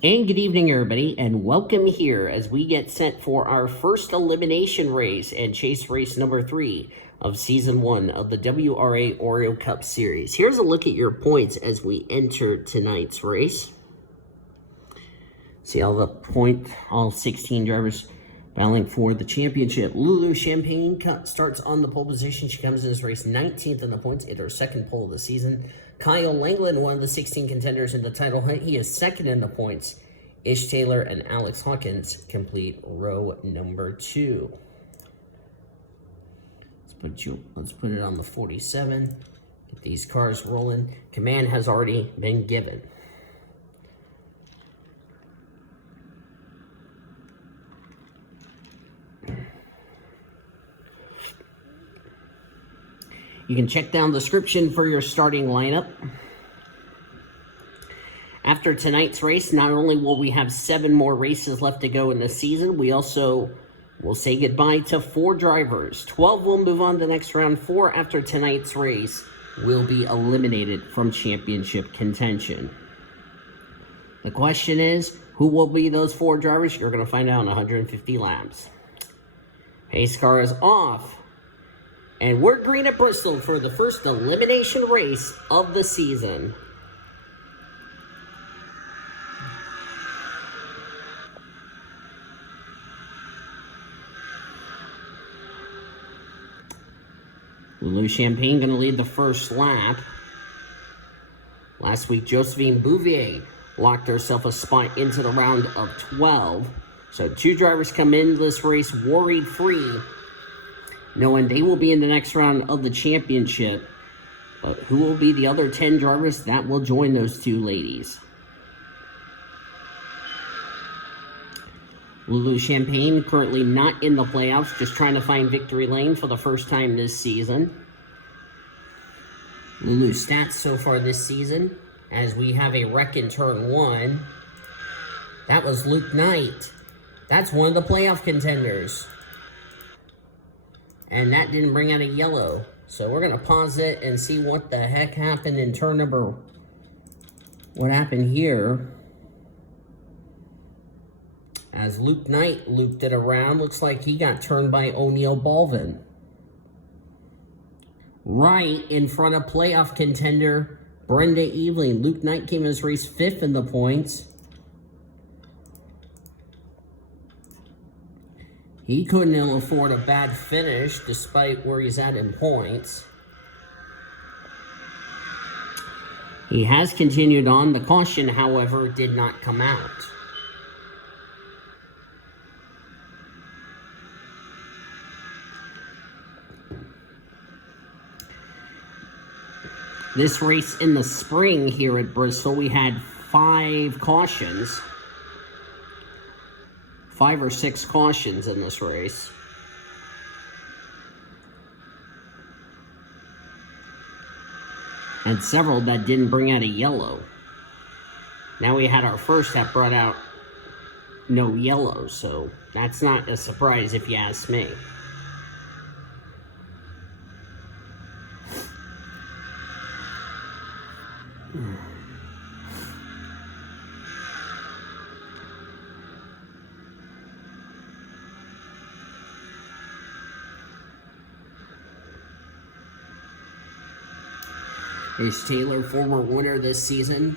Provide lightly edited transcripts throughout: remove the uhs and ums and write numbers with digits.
And good evening, everybody, and welcome here as we get set for our first elimination race and chase race number 3 of Season 1 of the WRA Oreo Cup Series. Here's a look at your points as we enter tonight's race. See all 16 drivers battling for the championship. Lulu Champagne starts on the pole position. She comes in this race 19th in the points, in her second pole of the season. Kyle Langland, one of the 16 contenders in the title hunt, he is second in the points. Ish Taylor and Alex Hawkins complete row number 2. Let's put it on the 47. Get these cars rolling. Command has already been given. You can check down the description for your starting lineup. After tonight's race, not only will we have 7 more races left to go in the season, we also will say goodbye to 4 drivers. 12 will move on to the next round. 4 after tonight's race will be eliminated from championship contention. The question is, who will be those 4 drivers? You're going to find out in 150 laps. Pace car is off. And we're green at Bristol for the first elimination race of the season. Lulu Champagne going to lead the first lap. Last week, Josephine Bouvier locked herself a spot into the round of 12. So 2 drivers come into this race worry-free, knowing they will be in the next round of the championship. But who will be the other 10 drivers that will join those 2 ladies? Lulu Champagne currently not in the playoffs, just trying to find victory lane for the first time this season. Lulu's stats so far this season, as we have a wreck in turn 1. That was Luke Knight. That's one of the playoff contenders. And that didn't bring out a yellow. So we're going to pause it and see what the heck happened in turn number... What happened here? As Luke Knight looped it around, looks like he got turned by O'Neal Balvin. Right in front of playoff contender Brenda Eveling. Luke Knight came in his race 5th in the points. He couldn't afford a bad finish despite where he's at in points. He has continued on. The caution, however, did not come out. This race in the spring here at Bristol, we had 5 cautions. 5 or 6 cautions in this race. And several that didn't bring out a yellow. Now we had our first that brought out no yellows, so that's not a surprise if you ask me. Ish Taylor, former winner this season,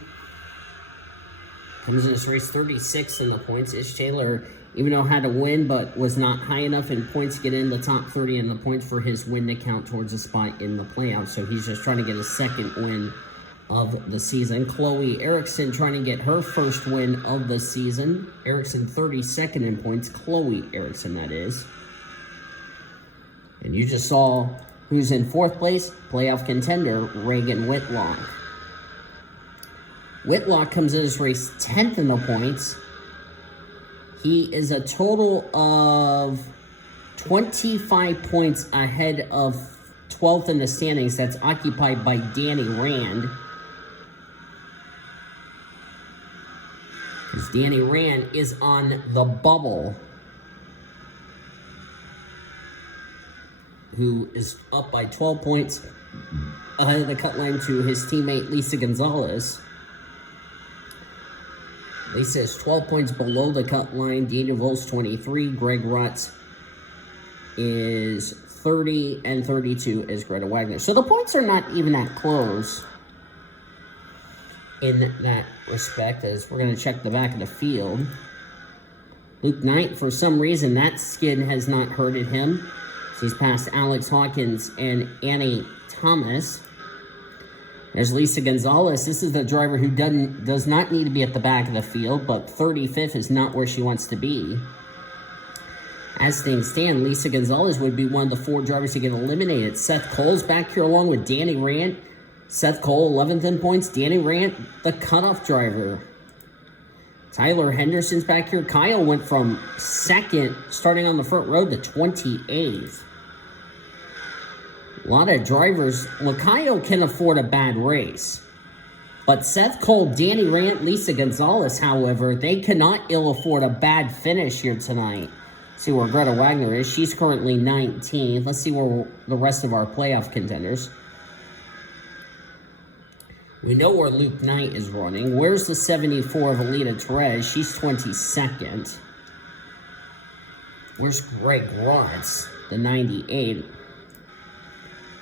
comes in this race 36 in the points. Ish Taylor, even though had a win, but was not high enough in points to get in the top 30 in the points for his win to count towards a spot in the playoffs. So he's just trying to get a second win of the season. Chloe Erickson trying to get her first win of the season. Erickson 32nd in points. Chloe Erickson, that is. And you just saw who's in 4th place, playoff contender Reagan Whitlock. Whitlock comes in this race 10th in the points. He is a total of 25 points ahead of 12th in the standings. That's occupied by Danny Rand. Because Danny Rand is on the bubble, who is up by 12 points ahead of the cut line to his teammate Lisa Gonzalez. Lisa is 12 points below the cut line. Daniel Vol's 23. Greg Rutz is 30, and 32 is Greta Wagner. So the points are not even that close in that respect, as we're going to check the back of the field. Luke Knight, for some reason, that skin has not hurted him. He's passed Alex Hawkins and Annie Thomas. There's Lisa Gonzalez. This is the driver who does not need to be at the back of the field, but 35th is not where she wants to be. As things stand, Lisa Gonzalez would be one of the 4 drivers to get eliminated. Seth Cole's back here along with Danny Rand. Seth Cole, 11th in points. Danny Rand, the cutoff driver. Tyler Henderson's back here. Kyle went from 2nd, starting on the front row, to 28th. A lot of drivers. Well, Kyle can afford a bad race. But Seth Cole, Danny Rand, Lisa Gonzalez, however, they cannot ill afford a bad finish here tonight. See where Greta Wagner is. She's currently 19th. Let's see where the rest of our playoff contenders. We know where Luke Knight is running. Where's the 74 of Alita Perez? She's 22nd. Where's Greg Rutz, the 98?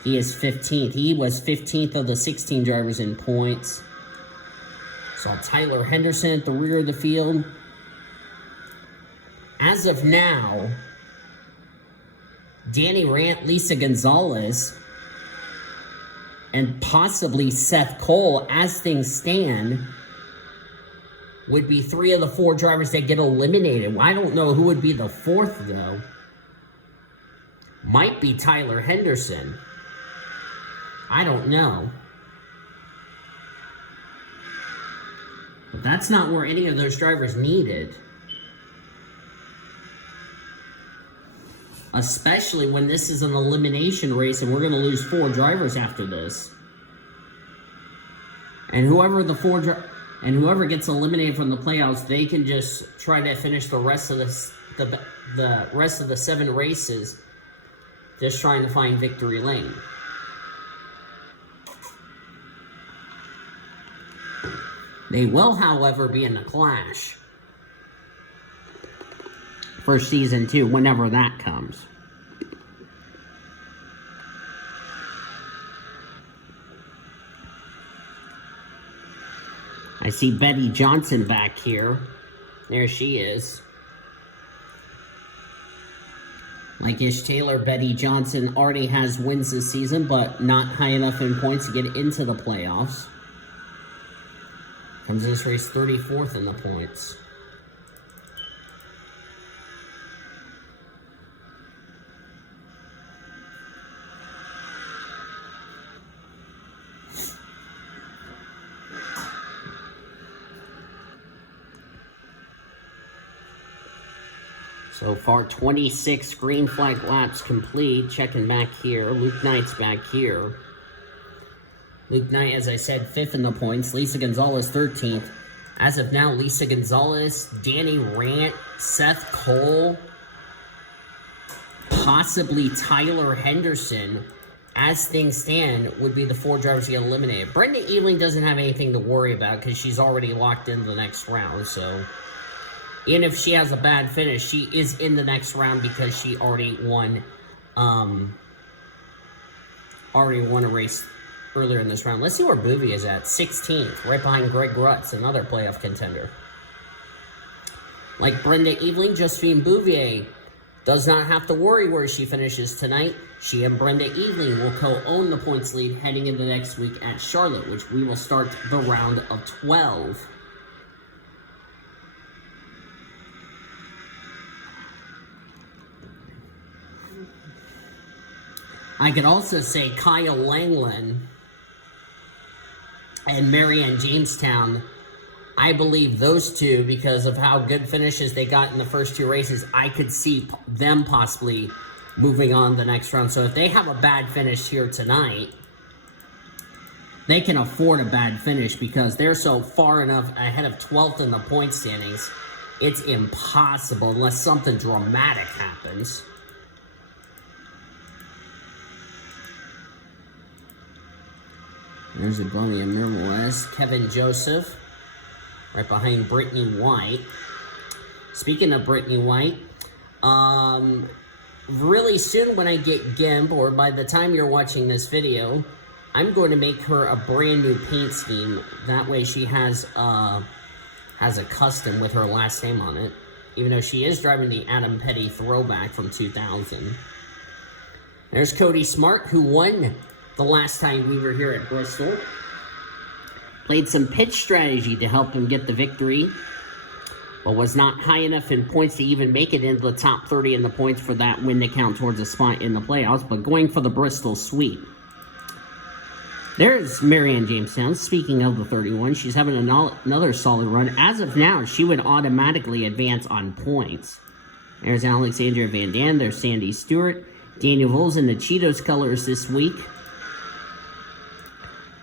He is 15th. He was 15th of the 16 drivers in points. So Tyler Henderson at the rear of the field. As of now, Danny Rand, Lisa Gonzalez, and possibly Seth Cole, as things stand, would be 3 of the 4 drivers that get eliminated. I don't know who would be the 4th, though. Might be Tyler Henderson. I don't know. But that's not where any of those drivers needed. Especially when this is an elimination race and we're going to lose 4 drivers after this. And whoever gets eliminated from the playoffs, they can just try to finish the rest of the rest of the 7 races, just trying to find victory lane. They will, however, be in the clash for season 2, whenever that comes. I see Betty Johnson back here. There she is. Like Ish Taylor, Betty Johnson already has wins this season, but not high enough in points to get into the playoffs. Comes in this race 34th in the points. So far, 26 green flag laps complete. Checking back here. Luke Knight's back here. Luke Knight, as I said, 5th in the points. Lisa Gonzalez, 13th. As of now, Lisa Gonzalez, Danny Rand, Seth Cole, possibly Tyler Henderson, as things stand, would be the 4 drivers to get eliminated. Brenda Eveling doesn't have anything to worry about because she's already locked into the next round, so even if she has a bad finish, she is in the next round because she already won a race earlier in this round. Let's see where Bouvier is at. 16th, right behind Greg Rutz, another playoff contender. Like Brenda Eveling, Josephine Bouvier does not have to worry where she finishes tonight. She and Brenda Eveling will co-own the points lead heading into next week at Charlotte, which we will start the round of 12. I could also say Kyle Langland and Marianne Jamestown. I believe those two, because of how good finishes they got in the first 2 races, I could see them possibly moving on the next round. So if they have a bad finish here tonight, they can afford a bad finish because they're so far enough ahead of 12th in the point standings. It's impossible unless something dramatic happens. There's a bunny in Miramar West. Kevin Joseph. right behind Brittany White. Speaking of Brittany White, really soon when I get GIMP, or by the time you're watching this video, I'm going to make her a brand new paint scheme. That way she has a custom with her last name on it, even though she is driving the Adam Petty throwback from 2000. There's Cody Smart, who won the last time we were here at Bristol. Played some pitch strategy to help him get the victory, but was not high enough in points to even make it into the top 30 in the points for that win to count towards a spot in the playoffs, but going for the Bristol sweep. There's Marianne Jamestown. Speaking of the 31, she's having another solid run. As of now, she would automatically advance on points. There's Alexandria Van Dam. There's Sandy Stewart. Daniel Vols in the Cheetos colors this week.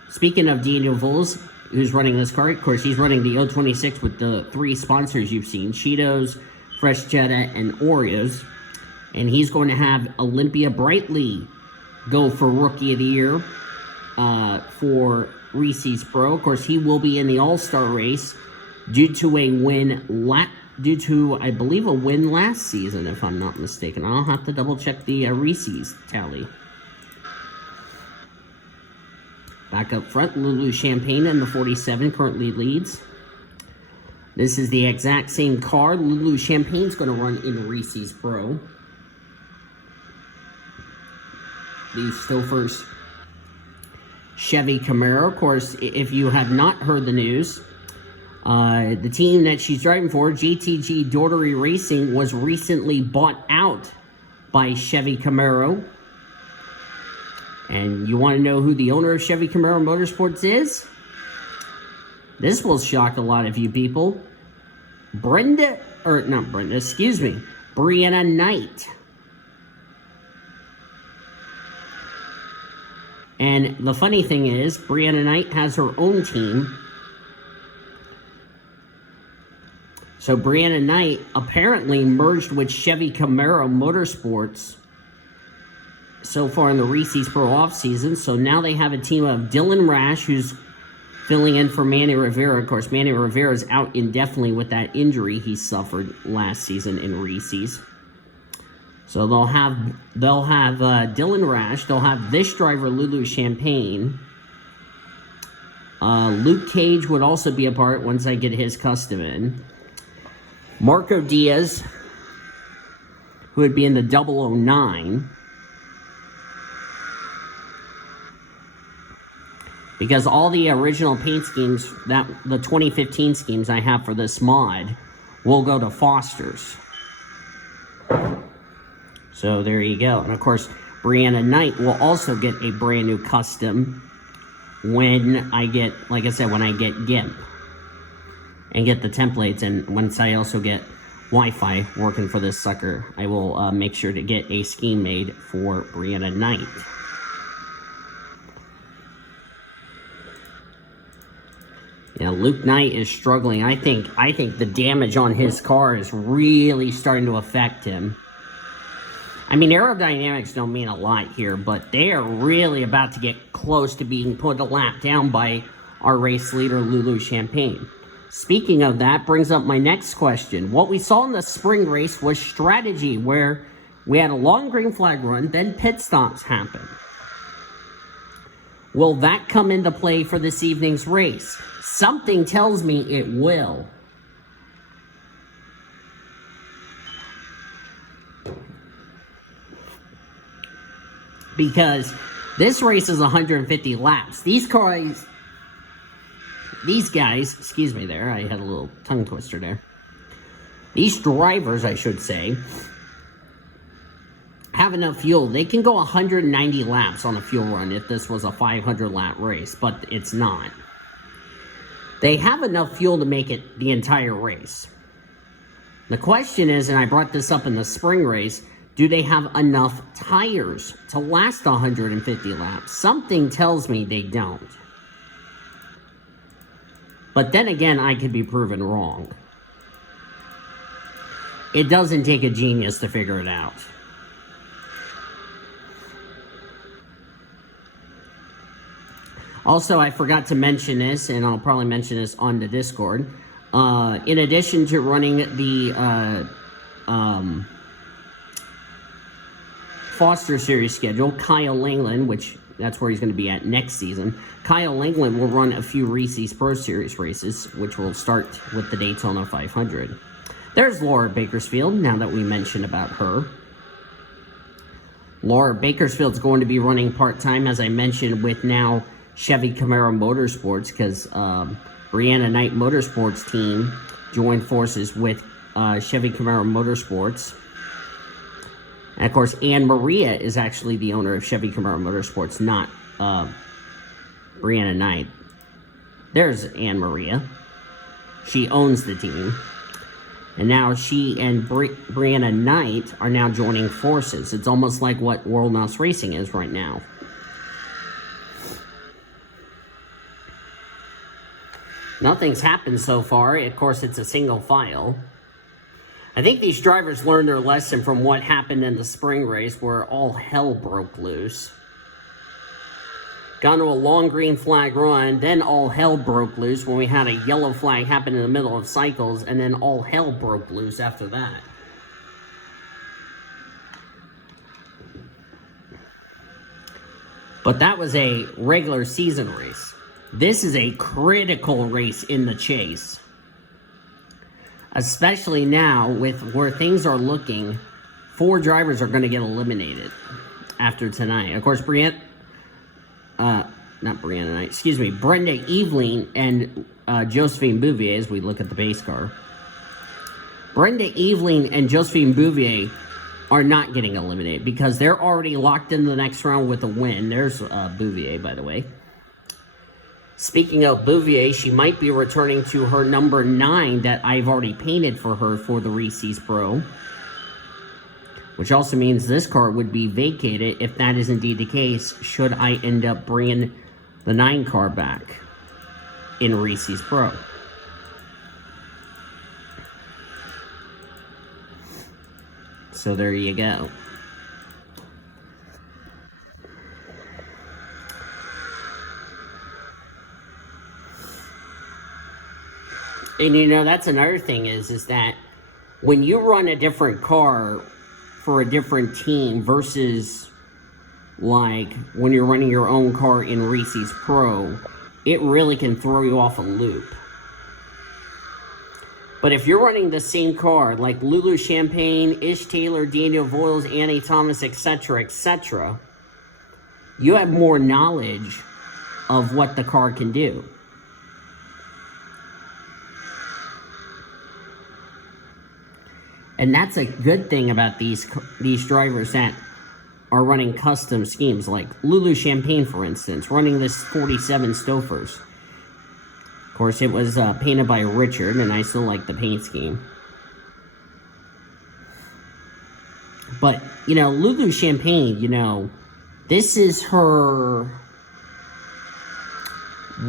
Speaking of Daniel Vols, who's running this car, of course, he's running the 026 with the 3 sponsors you've seen, Cheetos, Fresh Cheddar, and Oreos. And he's going to have Olympia Brightly go for Rookie of the Year for Reese's Pro. Of course, he will be in the All-Star race due to a win I believe, a win last season, if I'm not mistaken. I'll have to double-check the Reese's tally. Back up front, Lulu Champagne in the 47 currently leads. This is the exact same car. Lulu Champagne's going to run in Reese's Pro. These Stofers Chevy Camaro. Of course, if you have not heard the news, the team that she's driving for, JTG Daughtery Racing, was recently bought out by Chevy Camaro. And you want to know who the owner of Chevy Camaro Motorsports is? This will shock a lot of you people. Brianna Knight. And the funny thing is, Brianna Knight has her own team. So Brianna Knight apparently merged with Chevy Camaro Motorsports so far in the Reese's Pro offseason. So now they have a team of Dylan Rash, who's filling in for Manny Rivera. Of course, Manny Rivera is out indefinitely with that injury he suffered last season in Reese's. So they'll have Dylan Rash. They'll have this driver, Lulu Champagne. Luke Cage would also be a part once I get his custom in. Marco Diaz, who would be in the 009. Because all the original paint schemes, the 2015 schemes I have for this mod, will go to Foster's. So there you go. And of course, Brianna Knight will also get a brand new custom when I get, like I said, when I get GIMP. And get the templates, and once I also get Wi-Fi working for this sucker, I will make sure to get a scheme made for Brianna Knight. Yeah, Luke Knight is struggling. I think the damage on his car is really starting to affect him. I mean, aerodynamics don't mean a lot here, but they are really about to get close to being put a lap down by our race leader, Lulu Champagne. Speaking of that, brings up my next question. What we saw in the spring race was strategy, where we had a long green flag run, then pit stops happened. Will that come into play for this evening's race? Something tells me it will. Because this race is 150 laps. These guys, excuse me there, I had a little tongue twister there. These drivers, I should say, have enough fuel. They can go 190 laps on a fuel run if this was a 500 lap race, but it's not. They have enough fuel to make it the entire race. The question is, and I brought this up in the spring race, do they have enough tires to last 150 laps? Something tells me they don't. But then again, I could be proven wrong. It doesn't take a genius to figure it out. Also, I forgot to mention this, and I'll probably mention this on the Discord. In addition to running the Foster Series schedule, Kyle Langland, which that's where he's going to be at next season, Kyle Langland will run a few Reese's Pro Series races, which will start with the Daytona 500. There's Laura Bakersfield, now that we mentioned about her. Laura Bakersfield's going to be running part-time, as I mentioned, with now Chevy Camaro Motorsports, because Brianna Knight Motorsports team joined forces with Chevy Camaro Motorsports. And, of course, Anne Maria is actually the owner of Chevy Camaro Motorsports, not Brianna Knight. There's Anne Maria. She owns the team. And now she and Brianna Knight are now joining forces. It's almost like what World Mouse Racing is right now. Nothing's happened so far. Of course, it's a single file. I think these drivers learned their lesson from what happened in the spring race where all hell broke loose. Got into a long green flag run, then all hell broke loose when we had a yellow flag happen in the middle of cycles, and then all hell broke loose after that. But that was a regular season race. This is a critical race in the chase. Especially now with where things are looking, 4 drivers are going to get eliminated after tonight. Of course, Brenda Eveling and Josephine Bouvier, as we look at the base car. Brenda Eveling and Josephine Bouvier are not getting eliminated because they're already locked in the next round with a win. There's Bouvier, by the way. Speaking of Bouvier, she might be returning to her number 9 that I've already painted for her for the Reese's Pro. Which also means this car would be vacated if that is indeed the case, should I end up bringing the 9 car back in Reese's Pro. So there you go. And you know, that's another thing is that when you run a different car for a different team versus like when you're running your own car in Reese's Pro, it really can throw you off a loop. But if you're running the same car like Lulu Champagne, Ish Taylor, Daniel Voiles, Annie Thomas, etc., you have more knowledge of what the car can do. And that's a good thing about these drivers that are running custom schemes, like Lulu Champagne, for instance, running this 47 Stofers. Of course, it was painted by Richard, and I still like the paint scheme. But, you know, Lulu Champagne, you know, this is her,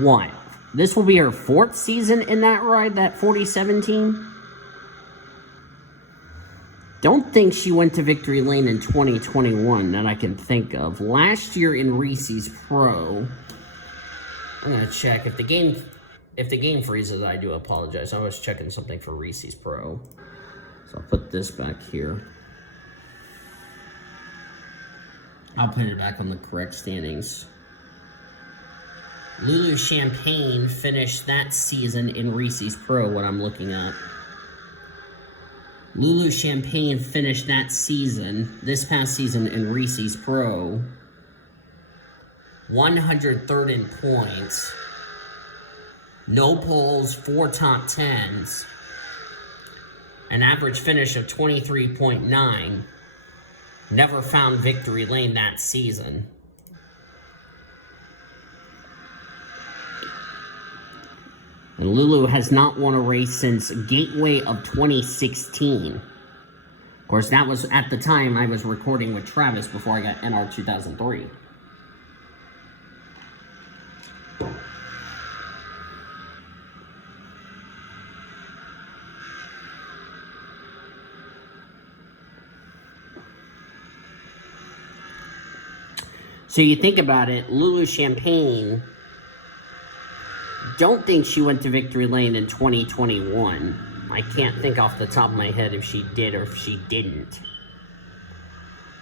what? This will be her 4th season in that ride, that 47 team? Don't think she went to victory lane in 2021 that I can think of. Last year in Reese's Pro, I'm gonna check if the game freezes. I do apologize. I was checking something for Reese's Pro, so I'll put this back here. I'll put it back on the correct standings. Lulu Champagne finished that season in Reese's Pro. What I'm looking at. Lulu Champagne finished that season, this past season in Reese's Pro, 103rd in points, no poles, 4 top 10s, an average finish of 23.9, never found victory lane that season. And Lulu has not won a race since Gateway of 2016. Of course, that was at the time I was recording with Travis before I got NR 2003. So you think about it, Lulu Champagne don't think she went to victory lane in 2021. I can't think off the top of my head if she did or if she didn't.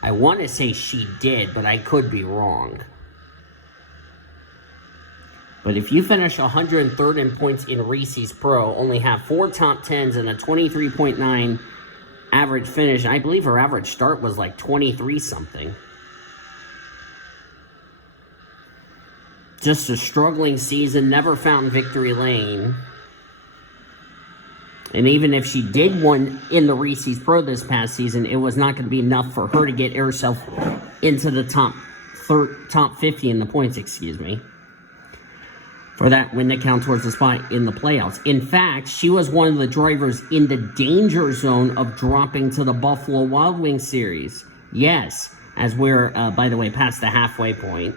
I want to say she did, but I could be wrong. But if you finish 103rd in points in Reese's Pro, only have 4 top 10s and a 23.9 average finish, I believe her average start was like 23 something. Just a struggling season, never found victory lane. And even if she did win in the Reese's Pro this past season, it was not going to be enough for her to get herself into the top 50 in the points, for that win to count towards the spot in the playoffs. In fact, she was one of the drivers in the danger zone of dropping to the Buffalo Wild Wings series. Yes, as we're, by the way, past the halfway point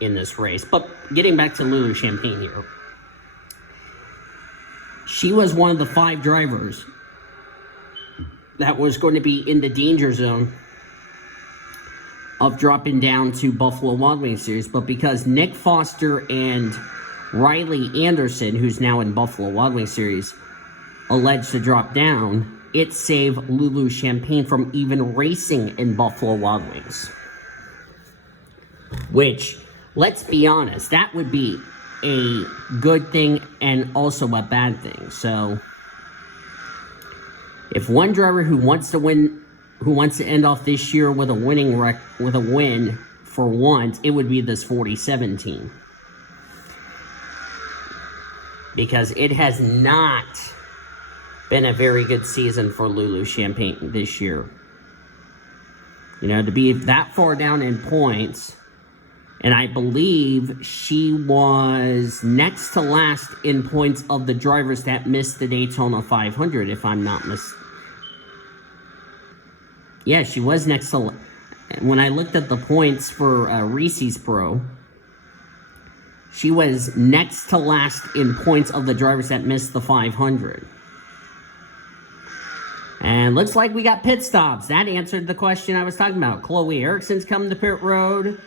in this race. But getting back to Lulu Champagne here. She was one of the 5 drivers that was going to be in the danger zone of dropping down to Buffalo Wild Wings series, but because Nick Foster and Riley Anderson, who's now in Buffalo Wild Wings series, alleged to drop down, it saved Lulu Champagne from even racing in Buffalo Wild Wings. Which, let's be honest, that would be a good thing and also a bad thing. So, if one driver who wants to win, who wants to end off this year with a win for once, it would be this 47 team. Because it has not been a very good season for Lulu Champagne this year. You know, to be that far down in points, and I believe she was next to last in points of the drivers that missed the Daytona 500, if I'm not mistaken. Yeah, she was next to... When I looked at the points for Reese's Pro, she was next to last in points of the drivers that missed the 500. And looks like we got pit stops. That answered the question I was talking about. Chloe Erickson's coming to pit road.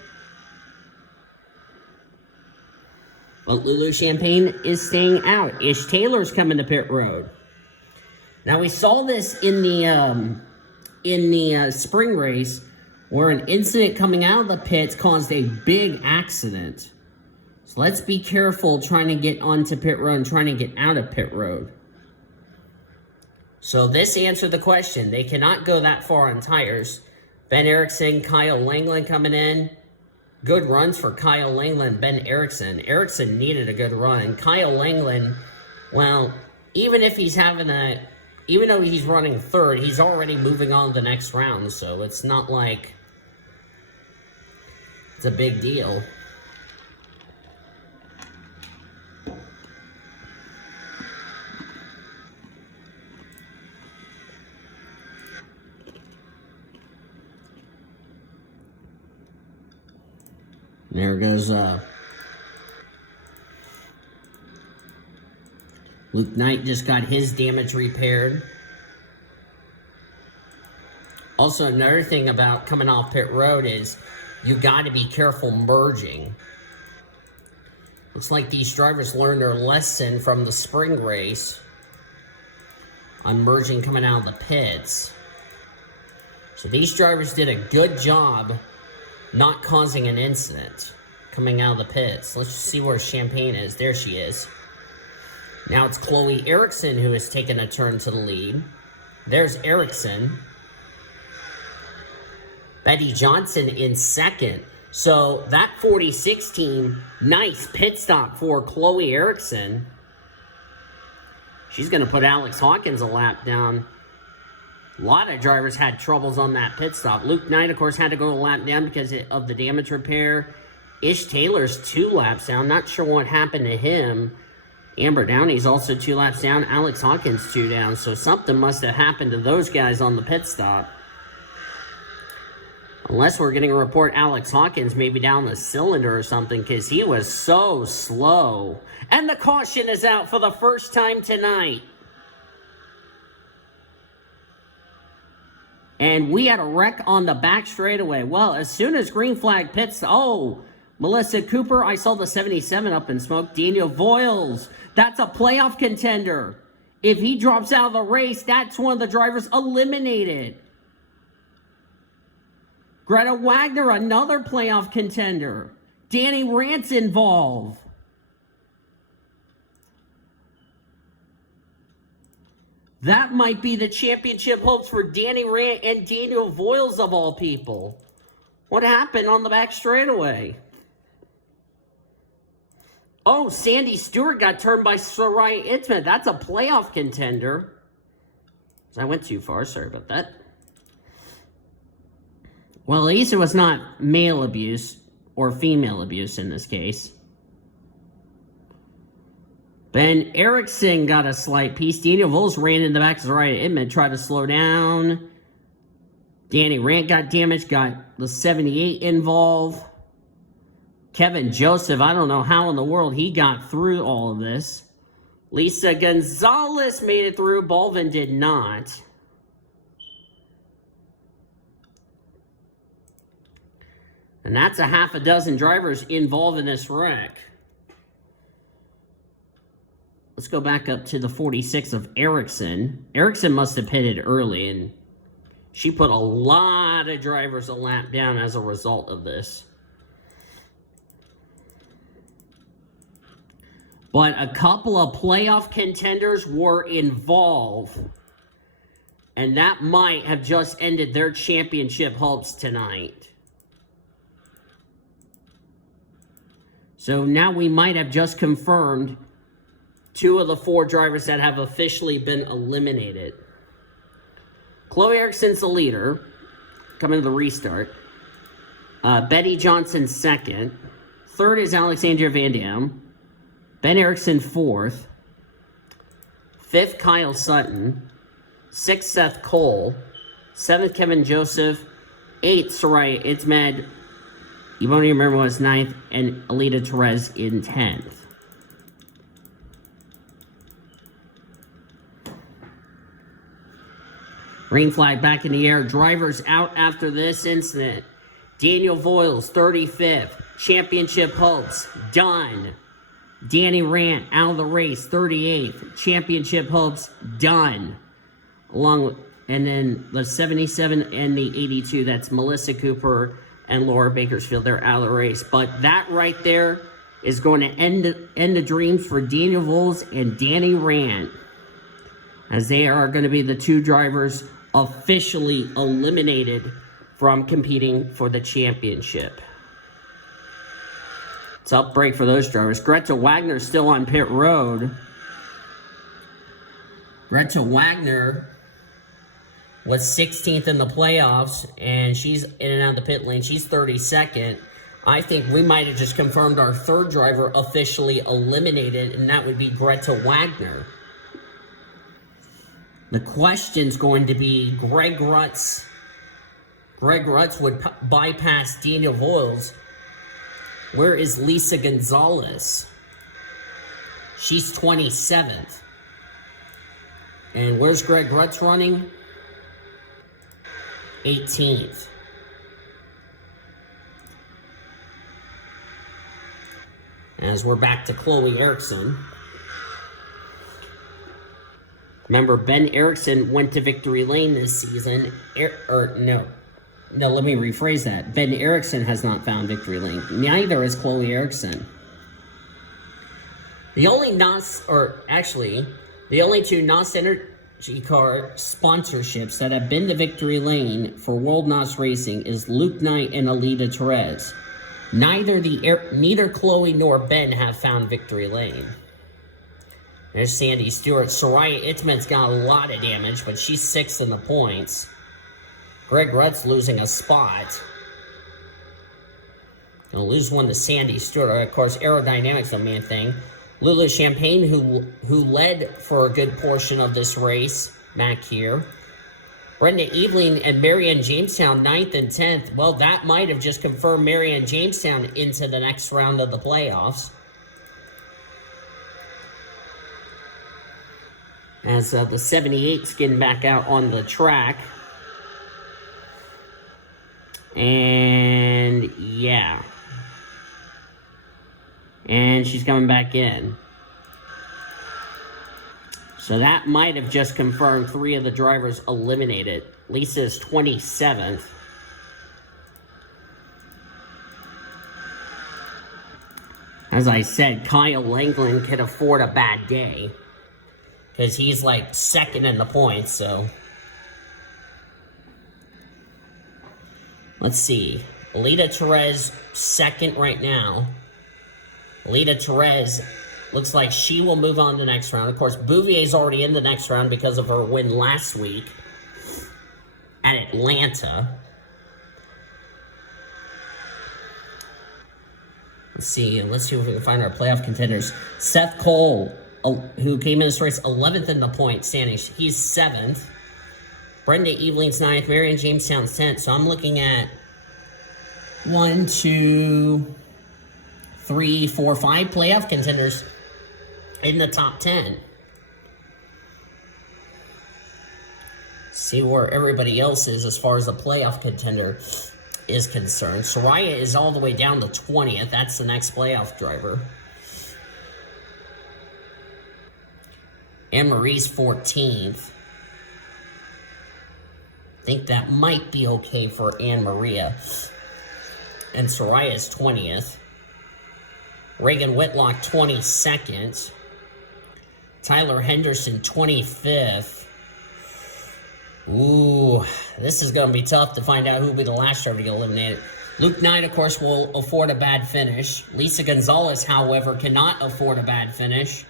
But Lulu Champagne is staying out. Ish Taylor's coming to pit road. Now, we saw this in the spring race, where an incident coming out of the pits caused a big accident. So let's be careful trying to get onto pit road and trying to get out of pit road. So this answered the question. They cannot go that far on tires. Ben Erickson, Kyle Langland coming in. Good runs for Kyle Langland, Ben Erickson. Erickson needed a good run. Kyle Langland, well, even though he's running third, he's already moving on to the next round, so it's not like it's a big deal. There goes Luke Knight just got his damage repaired. Also, another thing about coming off pit road is you got to be careful merging. Looks like these drivers learned their lesson from the spring race on merging coming out of the pits. So these drivers did a good job not causing an incident coming out of the pits. Let's just see where Champagne is. There she is. Now it's Chloe Erickson who has taken a turn to the lead. There's Erickson. Betty Johnson in second. So that 46 team, nice pit stop for Chloe Erickson. She's going to put Alex Hawkins a lap down. A lot of drivers had troubles on that pit stop. Luke Knight, of course, had to go a lap down because of the damage repair. Ish Taylor's 2 laps down. Not sure what happened to him. Amber Downey's also 2 laps down. Alex Hawkins 2 down. So something must have happened to those guys on the pit stop. Unless we're getting a report Alex Hawkins maybe down the cylinder or something, because he was so slow. And the caution is out for the first time tonight. And we had a wreck on the back straightaway. Well, as soon as green flag pits... Oh, Melissa Cooper, I saw the 77 up in smoke. Daniel Voiles, that's a playoff contender. If he drops out of the race, that's one of the drivers eliminated. Greta Wagner, another playoff contender. Danny Rand's involved. That might be the championship hopes for Danny Rand and Daniel Voiles of all people. What happened on the back straightaway? Oh, Sandy Stewart got turned by Soraya Itzman. That's a playoff contender. I went too far. Sorry about that. Well, at least it was not male abuse or female abuse in this case. Ben Erickson got a slight piece. Daniel Voiles ran in the back of Soraya Itzman, tried to slow down. Danny Rand got damaged, got the 78 involved. Kevin Joseph, I don't know how in the world he got through all of this. Lisa Gonzalez made it through. Baldwin did not. And that's a half a dozen drivers involved in this wreck. Let's go back up to the 46 of Erickson. Erickson must have pitted early, and she put a lot of drivers a lap down as a result of this. But a couple of playoff contenders were involved. And that might have just ended their championship hopes tonight. So now we might have just confirmed 2 of the 4 drivers that have officially been eliminated. Chloe Erickson's the leader, coming to the restart. Betty Johnson second. Third is Alexandria Van Dam. Ben Erickson 4th. 5th, Kyle Sutton. 6th, Seth Cole. 7th, Kevin Joseph. 8th, Soraya Itzmed. You won't even remember what was 9th. And Alita Perez in 10th. Green flag back in the air. Drivers out after this incident. Daniel Voiles, 35th. Championship hopes, done. Danny Rand out of the race, 38th. Championship hopes, done. Along with, and then the 77 and the 82, that's Melissa Cooper and Laura Bakersfield. They're out of the race. But that right there is going to end the dreams for Daniel Voiles and Danny Rand, as they are going to be the 2 drivers officially eliminated from competing for the championship. It's up break for those drivers. Greta Wagner still on pit road. Greta Wagner was 16th in the playoffs, and she's in and out of the pit lane. She's 32nd. I think we might have just confirmed our 3rd driver officially eliminated, and that would be Greta Wagner. The question's going to be Greg Rutz. Greg Rutz would bypass Daniel Voiles. Where is Lisa Gonzalez? She's 27th. And where's Greg Rutz running? 18th. As we're back to Chloe Erickson. Remember, Ben Erickson went to victory lane this season. No, let me rephrase that. Ben Erickson has not found victory lane. Neither is Chloe Erickson. The only the only 2 NOS Energy Car sponsorships that have been to victory lane for World NOS Racing is Luke Knight and Alita Perez. Neither Chloe nor Ben have found victory lane. There's Sandy Stewart. Soraya Itzman's got a lot of damage, but she's 6th in the points. Greg Rutz losing a spot. Gonna lose one to Sandy Stewart. Of course, aerodynamics the main thing. Lulu Champagne, who led for a good portion of this race back here. Brenda Eveling and Marianne Jamestown 9th and 10th. Well, that might have just confirmed Marianne Jamestown into the next round of the playoffs. As the 78's getting back out on the track. And yeah. And she's coming back in. So that might have just confirmed 3 of the drivers eliminated. Lisa is 27th. As I said, Kyle Langland could afford a bad day, because he's like second in the points, so. Let's see. Alita Therese second right now. Alita Therese looks like she will move on to the next round. Of course, Bouvier's already in the next round because of her win last week at Atlanta. Let's see if we can find our playoff contenders. Seth Cole, who came in this race 11th in the point standings, he's 7th. Brenda Evelyn's 9th. Marion Jamestown's 10th. So I'm looking at 1, 2, 3, 4, 5 playoff contenders in the top 10. See where everybody else is as far as the playoff contender is concerned. Soraya is all the way down to 20th. That's the next playoff driver. Anne Marie's 14th. I think that might be okay for Anne Maria. And Soraya's 20th. Reagan Whitlock 22nd. Tyler Henderson 25th. Ooh, this is going to be tough to find out who will be the last driver to get eliminated. Luke Knight, of course, will afford a bad finish. Lisa Gonzalez, however, cannot afford a bad finish.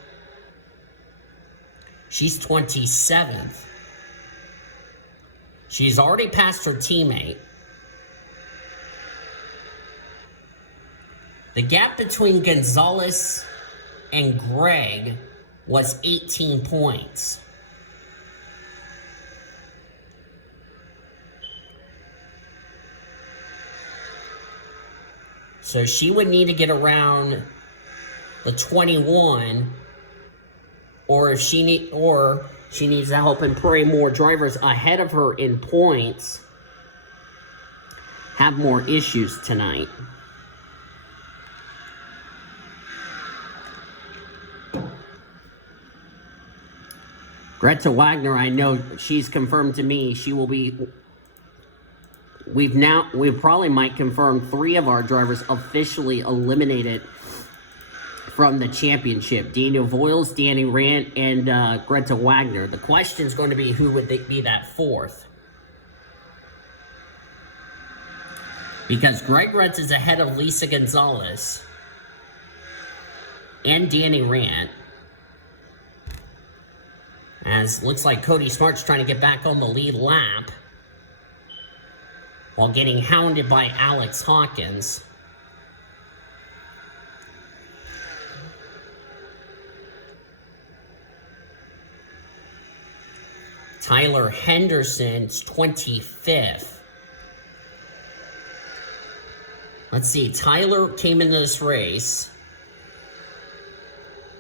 She's 27th. She's already passed her teammate. The gap between Gonzalez and Greg was 18 points. So she would need to get around the 21, or she needs to help and pray more drivers ahead of her in points have more issues tonight. Greta Wagner, I know she's confirmed to me she will be. We probably might confirm 3 of our drivers officially eliminated from the championship. Daniel Voiles, Danny Rand, and Greta Wagner. The question is going to be who would be that 4th. Because Greg Rutz is ahead of Lisa Gonzalez and Danny Rand. As looks like Cody Smart's trying to get back on the lead lap while getting hounded by Alex Hawkins. Tyler Henderson's 25th. Let's see, Tyler came into this race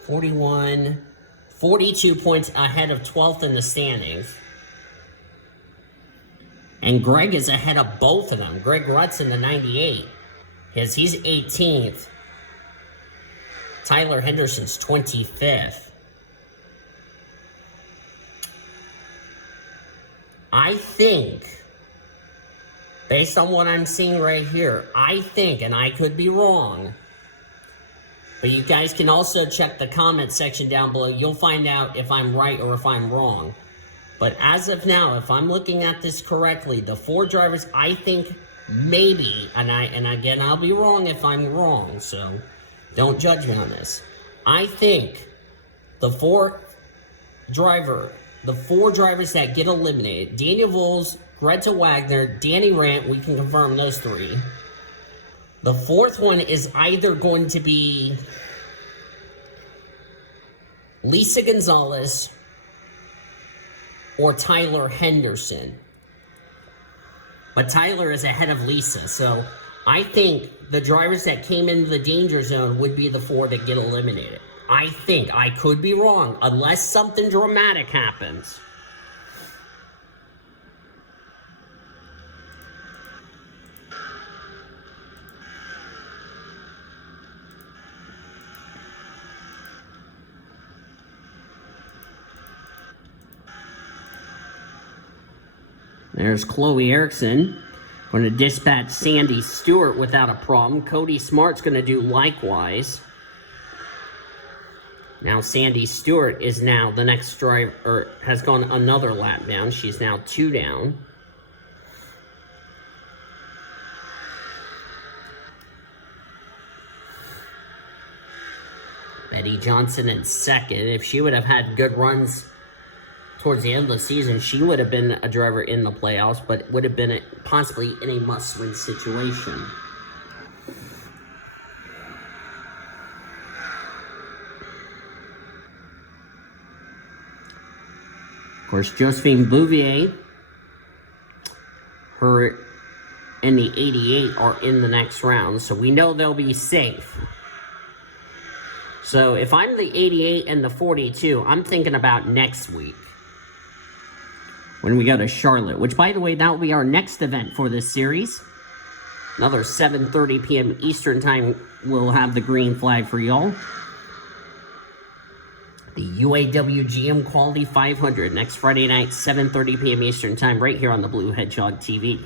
42 points ahead of 12th in the standings. And Greg is ahead of both of them. Greg Rutz in the 98. Because he's 18th. Tyler Henderson's 25th. I think, based on what I'm seeing right here, I think, and I could be wrong, but you guys can also check the comment section down below. You'll find out if I'm right or if I'm wrong. But as of now, if I'm looking at this correctly, the 4 drivers, I think maybe, and again, I'll be wrong if I'm wrong, so don't judge me on this. I think the 4 drivers that get eliminated, Daniel Voiles, Greta Wagner, Danny Rand, we can confirm those 3. The 4th one is either going to be Lisa Gonzalez or Tyler Henderson. But Tyler is ahead of Lisa, so I think the drivers that came into the danger zone would be the 4 that get eliminated. I think. I could be wrong, unless something dramatic happens. There's Chloe Erickson. Going to dispatch Sandy Stewart without a problem. Cody Smart's going to do likewise. Now Sandy Stewart is now the next driver, or has gone another lap down. She's now 2 down. Betty Johnson in second. If she would have had good runs towards the end of the season, she would have been a driver in the playoffs, but would have been possibly in a must-win situation. Of course, Josephine Bouvier, her and the 88 are in the next round, so we know they'll be safe. So if I'm the 88 and the 42, I'm thinking about next week when we go to Charlotte, which, by the way, that will be our next event for this series. Another 7:30 p.m. Eastern Time, we'll have the green flag for y'all. The UAW GM Quality 500, next Friday night, 7:30 p.m. Eastern Time, right here on the Blue Hedgehog TV.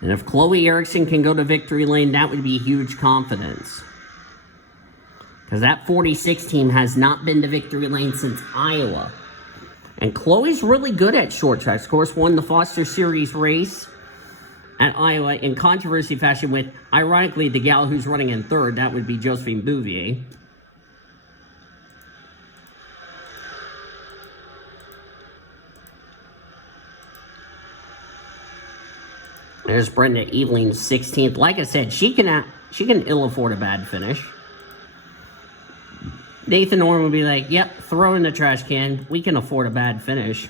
And if Chloe Erickson can go to victory lane, that would be huge confidence. Because that 46 team has not been to victory lane since Iowa. And Chloe's really good at short tracks. Of course, won the Foster Series race at Iowa in controversy fashion with, ironically, the gal who's running in third. That would be Josephine Bouvier. There's Brenda Eveling, 16th. Like I said, she can ill afford a bad finish. Nathan Orm will be like, yep, throw in the trash can. We can afford a bad finish.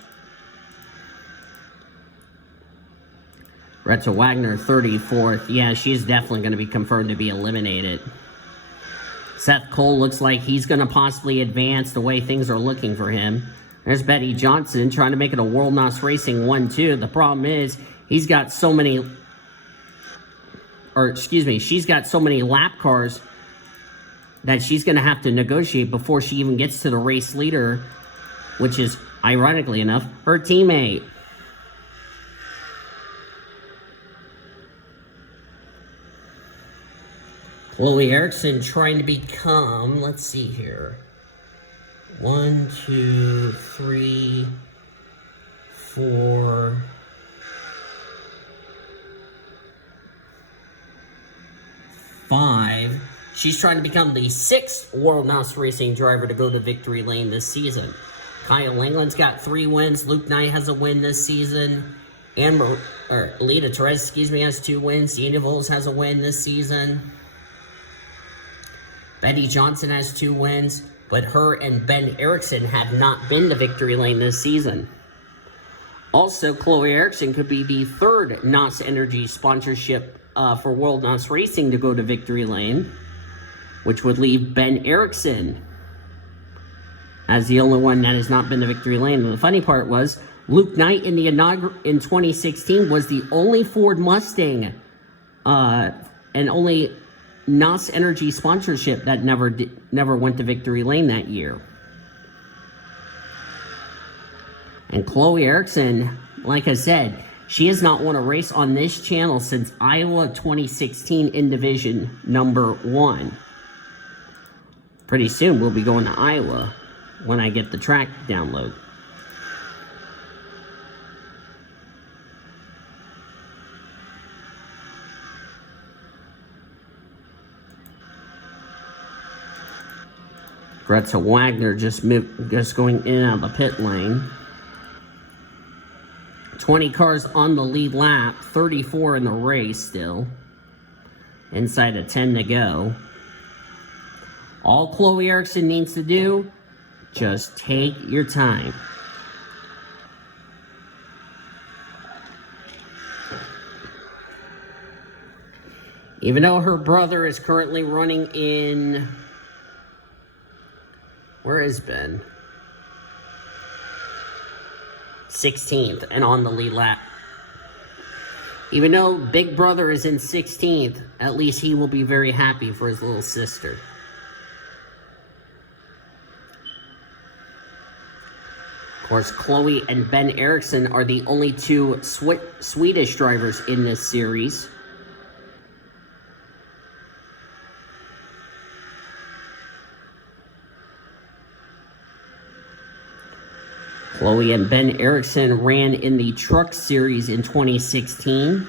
Retta Wagner, 34th. Yeah, she's definitely going to be confirmed to be eliminated. Seth Cole looks like he's going to possibly advance the way things are looking for him. There's Betty Johnson trying to make it a World NOS Racing 1-2. The problem is, she's got so many lap cars that she's going to have to negotiate before she even gets to the race leader, which is, ironically enough, her teammate. Chloe Erickson trying to become, let's see here, 1, 2, 3, 4... 5. She's trying to become the 6th World NOS Racing driver to go to victory lane this season. Kyle Langland's got 3 wins. Luke Knight has a win this season. Alita Perez, has 2 wins. Dana Vols has a win this season. Betty Johnson has 2 wins, but her and Ben Erickson have not been to victory lane this season. Also, Chloe Erickson could be the 3rd NOS Energy sponsorship for World NOS Racing to go to victory lane, which would leave Ben Erickson as the only one that has not been to victory lane. And the funny part was, Luke Knight in 2016 was the only Ford Mustang and only NOS Energy sponsorship that never went to victory lane that year. And Chloe Erickson, like I said, she has not won a race on this channel since Iowa 2016 in Division number 1. Pretty soon we'll be going to Iowa when I get the track download. Greta Wagner just going in and out of the pit lane. 20 cars on the lead lap, 34 in the race still. Inside of 10 to go. All Chloe Erickson needs to do, just take your time. Even though her brother is currently running in... Where is Ben? 16th and on the lead lap. Even though Big Brother is in 16th, at least he will be very happy for his little sister. course, Chloe and Ben Eriksson are the only two Swedish drivers in this series. Chloe and Ben Eriksson ran in the Truck Series in 2016.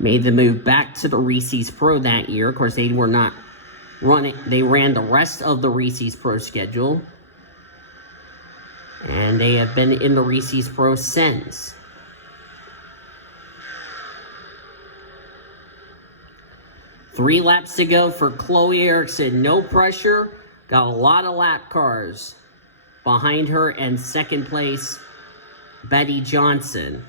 Made the move back to the Reese's Pro that year. Of course, they were not running. They ran the rest of the Reese's Pro schedule. And they have been in the Reese's Pro since. Three laps to go for Chloe Eriksson. No pressure. Got a lot of lap cars behind her, and second place, Betty Johnson.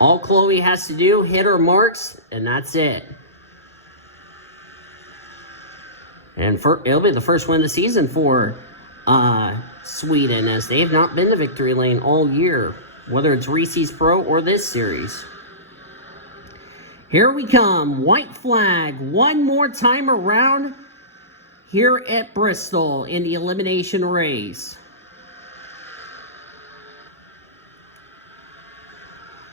All Chloe has to do, hit her marks, and that's it. And it'll be the first win of the season for Sweden, as they have not been to victory lane all year, whether it's Reese's Pro or this series. Here we come, white flag, one more time around here at Bristol in the elimination race.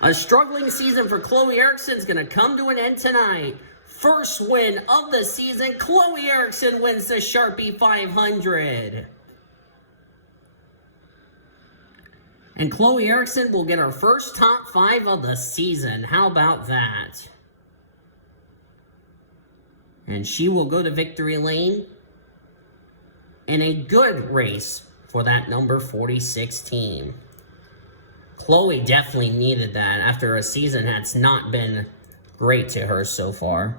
A struggling season for Chloe Eriksson is going to come to an end tonight. First win of the season, Chloe Eriksson wins the Sharpie 500. And Chloe Eriksson will get her first top 5 of the season. How about that? And she will go to victory lane in a good race for that number 46 team. Chloe definitely needed that after a season that's not been great to her so far.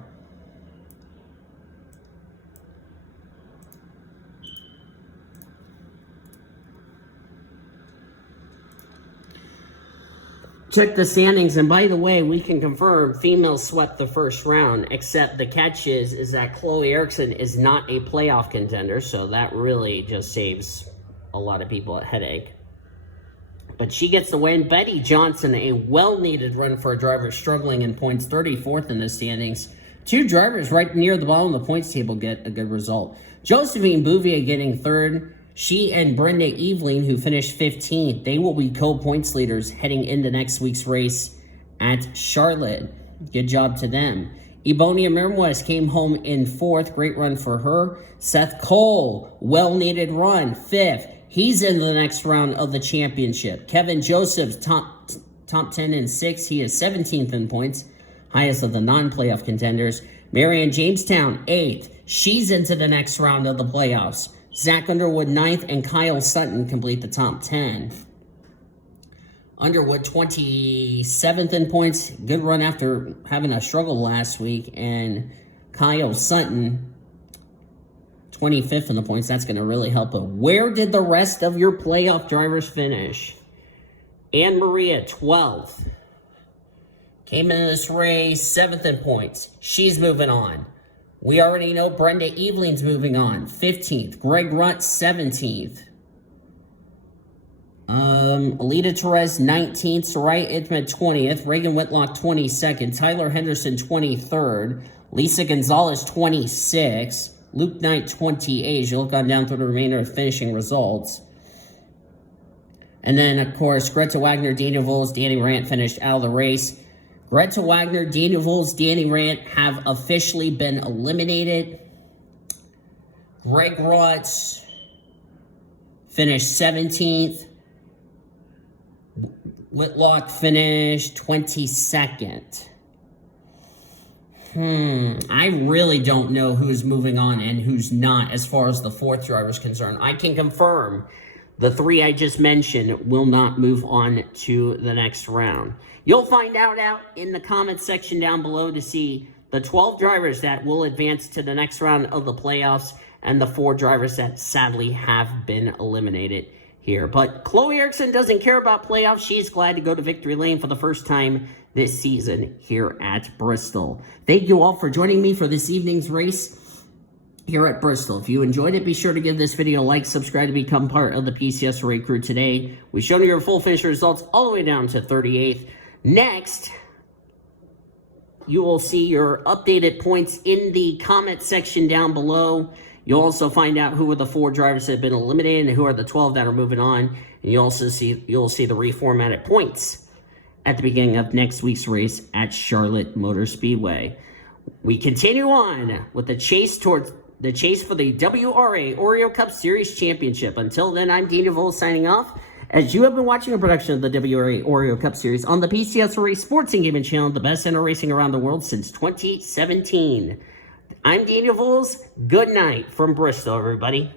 Check the standings, and by the way, we can confirm females swept the first round, except the catch is that Chloe Eriksson is not a playoff contender, so that really just saves a lot of people a headache. But she gets the win. Betty Johnson, a well-needed run for a driver struggling in points, 34th in the standings. Two drivers right near the bottom of the points table get a good result. Josephine Bouvier getting third. She and Brenda Eveling, who finished 15th, they will be co-points leaders heading into next week's race at Charlotte. Good job to them. Ebonia Mirmwes came home in 4th. Great run for her. Seth Cole, well-needed run, 5th. He's in the next round of the championship. Kevin Joseph's top 10 and 6. He is 17th in points, highest of the non-playoff contenders. Marianne Jamestown, 8th. She's into the next round of the playoffs. Zach Underwood, 9th, and Kyle Sutton complete the top 10. Underwood, 27th in points. Good run after having a struggle last week. And Kyle Sutton, 25th in the points. That's going to really help him. Where did the rest of your playoff drivers finish? Anne Maria, 12th. Came into this race, 7th in points. She's moving on. We already know Brenda Eveling's moving on, 15th. Greg Rutt, 17th. Alita Perez, 19th. Soraya Itmed, 20th. Reagan Whitlock, 22nd. Tyler Henderson, 23rd. Lisa Gonzalez, 26th. Luke Knight, 28th. As you look on down through the remainder of finishing results. And then, of course, Greta Wagner, Daniel Vols, Danny Rant finished out of the race. Greta Wagner, Daniel Vols, Danny Rant have officially been eliminated. Greg Rutz finished 17th. Whitlock finished 22nd. I really don't know who's moving on and who's not as far as the 4th driver is concerned. I can confirm the 3 I just mentioned will not move on to the next round. You'll find out in the comments section down below to see the 12 drivers that will advance to the next round of the playoffs and the 4 drivers that sadly have been eliminated here. But Chloe Eriksson doesn't care about playoffs. She's glad to go to victory lane for the first time this season here at Bristol. Thank you all for joining me for this evening's race here at Bristol. If you enjoyed it, be sure to give this video a like, subscribe to become part of the PCSRA crew today. We've shown you your full finish results all the way down to 38th. Next, You will see your updated points in the comment section down below. You'll also find out who are the 4 drivers that have been eliminated and who are the 12 that are moving on. And you'll see the reformatted points at the beginning of next week's race at Charlotte Motor Speedway. We continue on with the chase for the WRA Oreo Cup Series Championship. Until then, I'm Dean DeVoe signing off. As you have been watching a production of the WRA Oreo Cup Series on the PCSRA Sports and Gaming Channel, the best center racing around the world since 2017. I'm Dean DeVoe. Good night from Bristol, everybody.